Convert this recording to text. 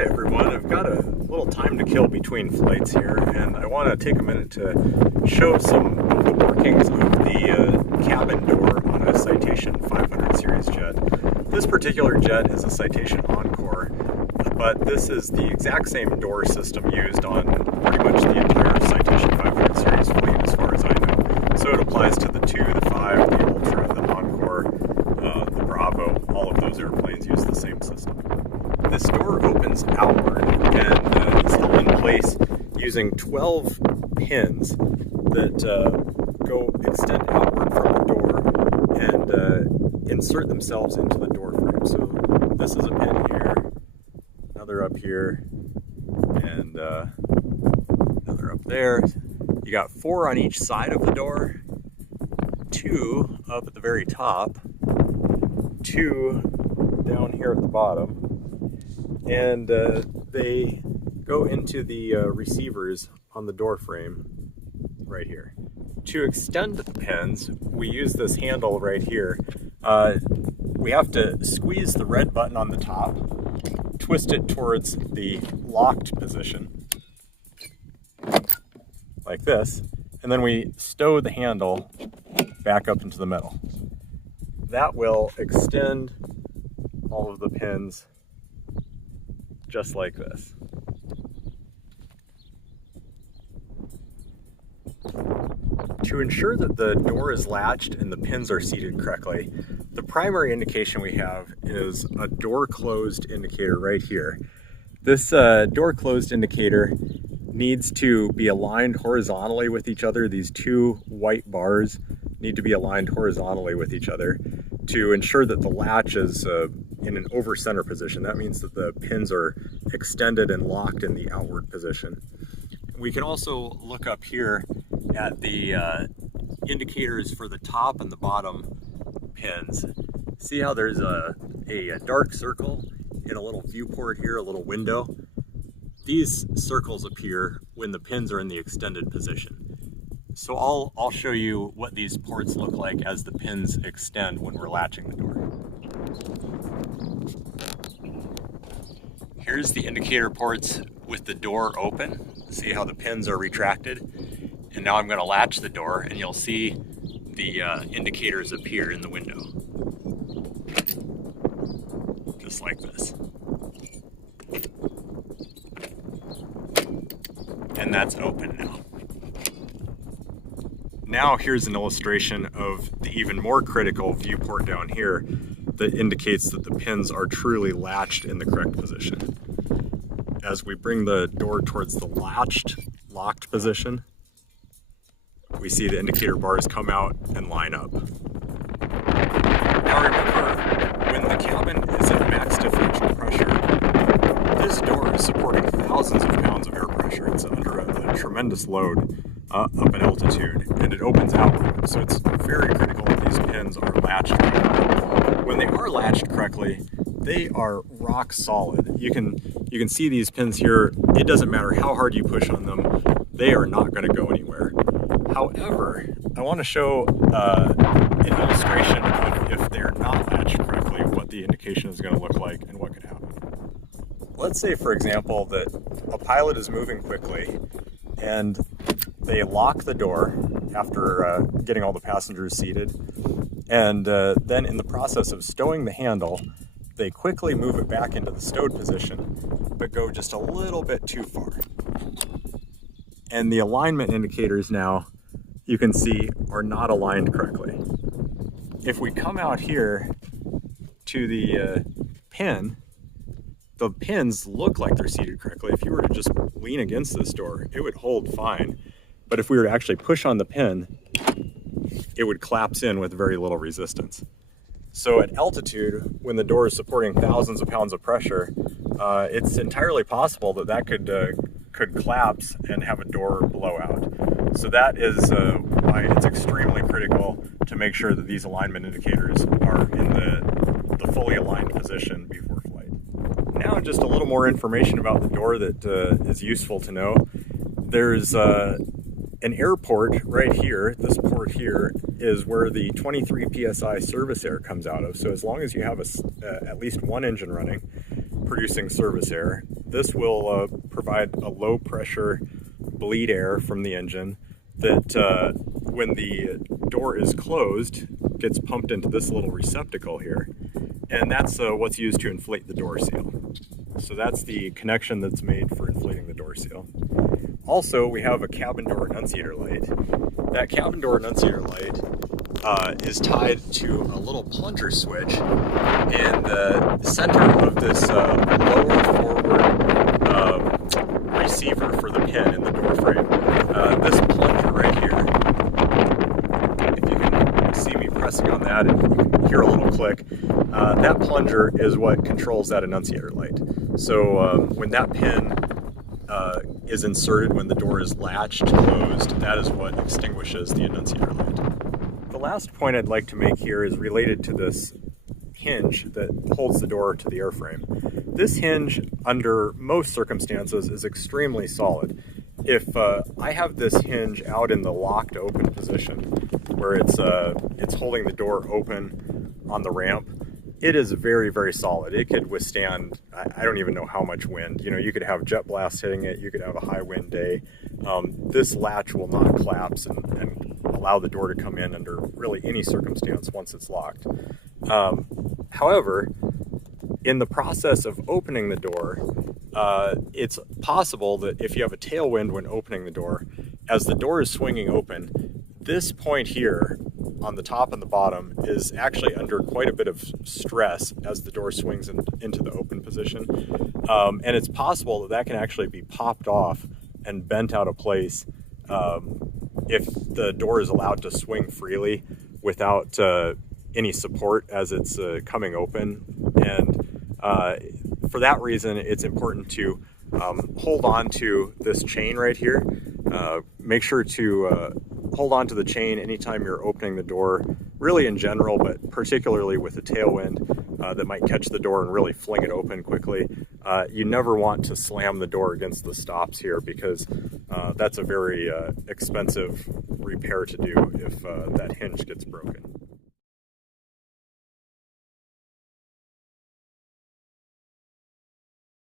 Hi everyone, I've got a little time to kill between flights here, and I want to take a minute to show some of the workings of the cabin door on a Citation 500 series jet. This particular jet is a Citation Encore, but this is the exact same door system used on pretty much the entire Citation 500 series fleet as far as I know. So it applies to the 2, the 5, the Ultra, the Encore, the Bravo. All of those airplanes use the same system. This door opens outward and is held in place using 12 pins that extend outward from the door and insert themselves into the door frame. So this is a pin here, another up here, and another up there. You got 4 on each side of the door, 2 up at the very top, 2 down here at the bottom, and they go into the receivers on the door frame right here. To extend the pins, we use this handle right here. We have to squeeze the red button on the top, twist it towards the locked position, like this, and then we stow the handle back up into the middle. That will extend all of the pins just like this. To ensure that the door is latched and the pins are seated correctly, the primary indication we have is a door closed indicator right here. This door closed indicator needs to be aligned horizontally with each other. These 2 white bars need to be aligned horizontally with each other to ensure that the latch is in an over center position. That means that the pins are extended and locked in the outward position. We can also look up here at the indicators for the top and the bottom pins. See how there's a dark circle in a little viewport here, a little window? These circles appear when the pins are in the extended position. So I'll show you what these ports look like as the pins extend when we're latching the door. Here's the indicator ports with the door open. See how the pins are retracted? And now I'm going to latch the door and you'll see the indicators appear in the window. Just like this. And that's open now. Now here's an illustration of the even more critical viewport down here that indicates that the pins are truly latched in the correct position. As we bring the door towards the locked position, we see the indicator bars come out and line up. Now remember, when the cabin is at max differential pressure, this door is supporting thousands of pounds of air pressure. It's under a tremendous load up at altitude, and it opens outward. So it's very critical that these pins are latched correctly. When they are latched correctly, they are rock solid. You can see these pins here. It doesn't matter how hard you push on them, they are not going to go anywhere. However, I want to show an illustration of if they're not latched correctly, what the indication is going to look like and what could happen. Let's say, for example, that a pilot is moving quickly and they lock the door after getting all the passengers seated, and then in the process of stowing the handle, they quickly move it back into the stowed position, but go just a little bit too far. And the alignment indicators now, you can see, are not aligned correctly. If we come out here to the pin, the pins look like they're seated correctly. If you were to just lean against this door, it would hold fine. But if we were to actually push on the pin, it would collapse in with very little resistance. So at altitude, when the door is supporting thousands of pounds of pressure, it's entirely possible that that could collapse and have a door blow out. So that is why it's extremely critical to make sure that these alignment indicators are in the fully aligned position before flight. Now just a little more information about the door that is useful to know. There's an air port right here. This port here is where the 23 psi service air comes out of. So as long as you have at least one engine running producing service air, This will provide a low pressure bleed air from the engine that when the door is closed gets pumped into this little receptacle here, and that's what's used to inflate the door seal. So that's the connection that's made for inflating the door seal. Also, we have a cabin door annunciator light. That cabin door annunciator light is tied to a little plunger switch in the center of this lower forward receiver for the pin in the door frame. This plunger right here, if you can see me pressing on that and you can hear a little click, that plunger is what controls that annunciator light. So when that pin is inserted, when the door is latched closed, that is what extinguishes the annunciator light. The last point I'd like to make here is related to this hinge that holds the door to the airframe. This hinge, under most circumstances, is extremely solid. If I have this hinge out in the locked open position, where it's holding the door open on the ramp, it is very, very solid. It could withstand, I don't even know how much wind. You know, you could have jet blasts hitting it, you could have a high wind day. This latch will not collapse and allow the door to come in under really any circumstance once it's locked. However, in the process of opening the door, it's possible that if you have a tailwind when opening the door, as the door is swinging open, this point here on the top and the bottom is actually under quite a bit of stress as the door swings into the open position. And it's possible that can actually be popped off and bent out of place if the door is allowed to swing freely without any support as it's coming open. And for that reason, it's important to hold on to this chain right here. Make sure to hold on to the chain anytime you're opening the door, really in general, but particularly with a tailwind that might catch the door and really fling it open quickly. You never want to slam the door against the stops here, because that's a very expensive repair to do if that hinge gets broken.